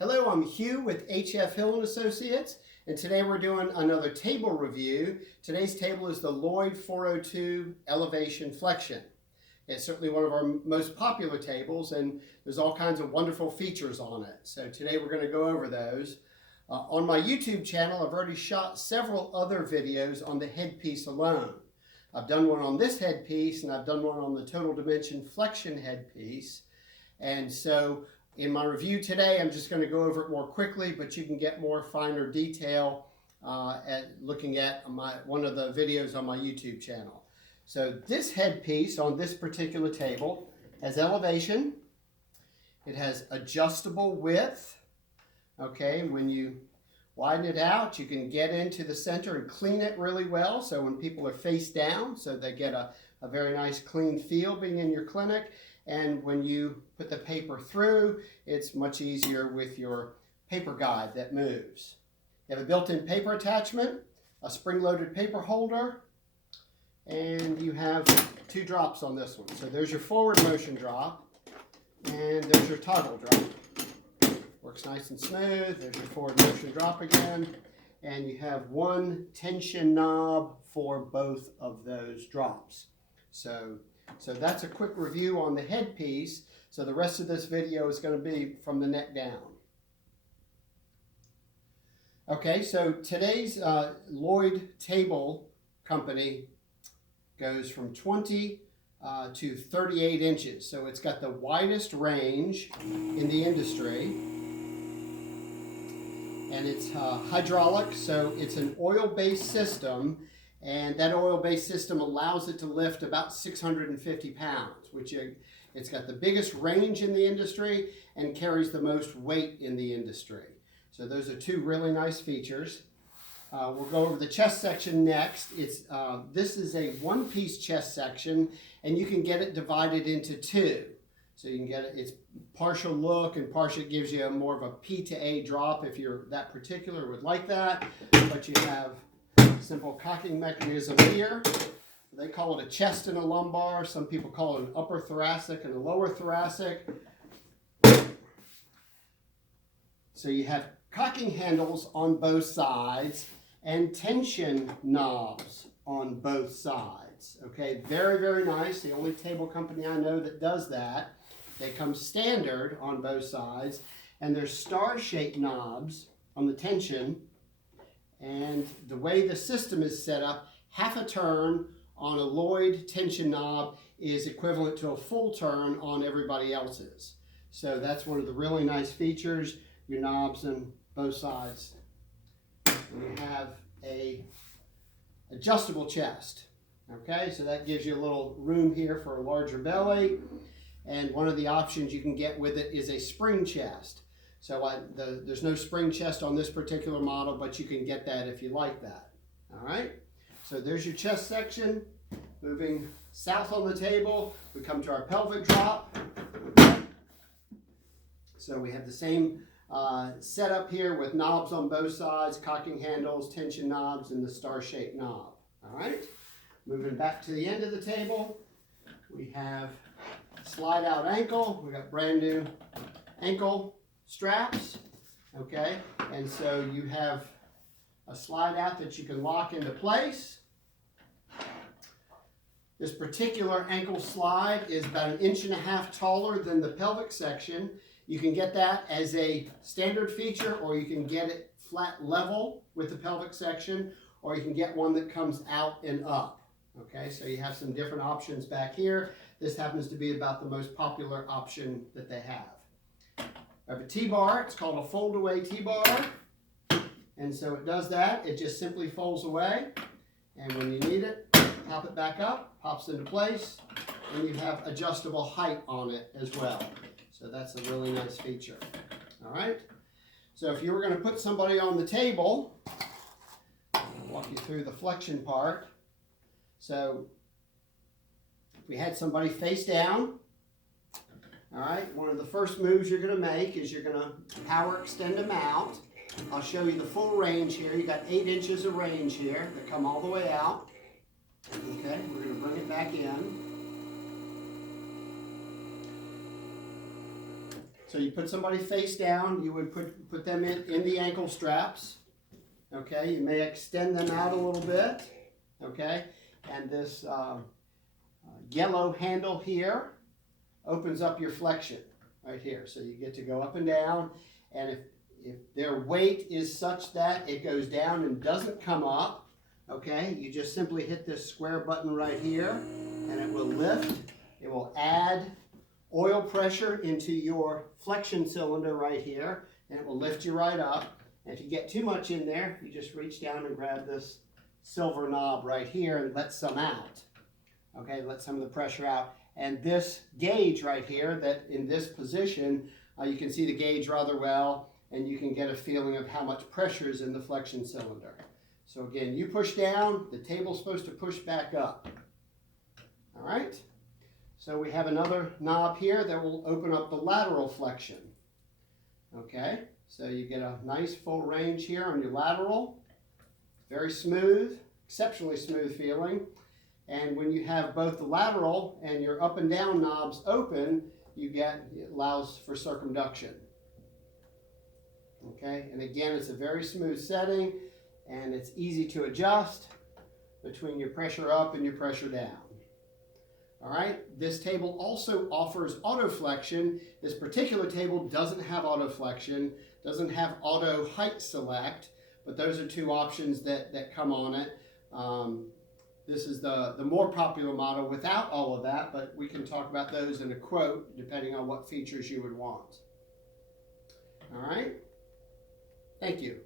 Hello, I'm Hugh with HFHill & Associates, and today we're doing another table review. Today's table is the Lloyd 402 Elevation Flexion. It's certainly one of our most popular tables, and there's all kinds of wonderful features on it. So today we're going to go over those. On my YouTube channel, I've already shot several other videos on the headpiece alone. I've done one on this headpiece, and I've done one on the Total Dimension Flexion headpiece. And so in my review today, I'm just going to go over it more quickly, but you can get more finer detail at looking at one of the videos on my YouTube channel. So this headpiece on this particular table has elevation. It has adjustable width. Okay, when you widen it out, you can get into the center and clean it really well. So when people are face down, so they get a very nice clean feel being in your clinic. And when you put the paper through, it's much easier with your paper guide that moves. You have a built-in paper attachment, a spring-loaded paper holder, and you have 2 drops on this one. So there's your forward motion drop, and there's your toggle drop. Works nice and smooth. There's your forward motion drop again, and you have 1 tension knob for both of those drops. So that's a quick review on the headpiece. So the rest of this video is going to be from the neck down. Okay, so today's Lloyd table company goes from 20 to 38 inches. So it's got the widest range in the industry. And it's hydraulic, so it's an oil-based system. And that oil-based system allows it to lift about 650 pounds, which it's got the biggest range in the industry and carries the most weight in the industry. So those are 2 really nice features. We'll go over the chest section next. This is a one-piece chest section, and you can get it divided into 2. So you can get it's partial look and partial gives you more of a P to A drop if you're that particular would like that. But you have simple cocking mechanism here. They call it a chest and a lumbar. Some people call it an upper thoracic and a lower thoracic. So you have cocking handles on both sides and tension knobs on both sides. Okay, very, very nice. The only table company I know that does that. They come standard on both sides, and there's star-shaped knobs on the tension. And the way the system is set up, half a turn on a Lloyd tension knob is equivalent to a full turn on everybody else's. So that's one of the really nice features, your knobs on both sides. And you have a adjustable chest. Okay, so that gives you a little room here for a larger belly. And one of the options you can get with it is a spring chest. So there's no spring chest on this particular model, but you can get that if you like that. All right, so there's your chest section. Moving south on the table, we come to our pelvic drop. So we have the same setup here with knobs on both sides, cocking handles, tension knobs, and the star-shaped knob. All right, moving back to the end of the table, we have slide-out ankle. We got brand new ankle straps, okay, and so you have a slide out that you can lock into place. This particular ankle slide is about 1.5 inches taller than the pelvic section. You can get that as a standard feature, or you can get it flat level with the pelvic section, or you can get one that comes out and up. Okay, so you have some different options back here. This happens to be about the most popular option that they have. I have a T-bar. It's called a fold-away T-bar. And so it does that. It just simply folds away. And when you need it, pop it back up, pops into place, and you have adjustable height on it as well. So that's a really nice feature. All right? So if you were going to put somebody on the table, I'll walk you through the flexion part. So if we had somebody face down, all right, one of the first moves you're going to make is you're going to power extend them out. I'll show you the full range here. You got 8 inches of range here that come all the way out. Okay, we're going to bring it back in. So you put somebody face down, you would put them in the ankle straps. Okay, you may extend them out a little bit. Okay, and this yellow handle here opens up your flexion right here. So you get to go up and down, and if their weight is such that it goes down and doesn't come up, okay, you just simply hit this square button right here and it will lift. It will add oil pressure into your flexion cylinder right here and it will lift you right up. And if you get too much in there, you just reach down and grab this silver knob right here and let some out. Okay, let some of the pressure out. And this gauge right here, that in this position, you can see the gauge rather well, and you can get a feeling of how much pressure is in the flexion cylinder. So again, you push down, the table's supposed to push back up. All right? So we have another knob here that will open up the lateral flexion. Okay, so you get a nice full range here on your lateral. Very smooth, exceptionally smooth feeling. And when you have both the lateral and your up and down knobs open, it allows for circumduction. Okay, and again, it's a very smooth setting and it's easy to adjust between your pressure up and your pressure down. All right, this table also offers auto flexion. This particular table doesn't have auto flexion, doesn't have auto height select, but those are two options that come on it. This is the more popular model without all of that, but we can talk about those in a quote depending on what features you would want. All right, thank you.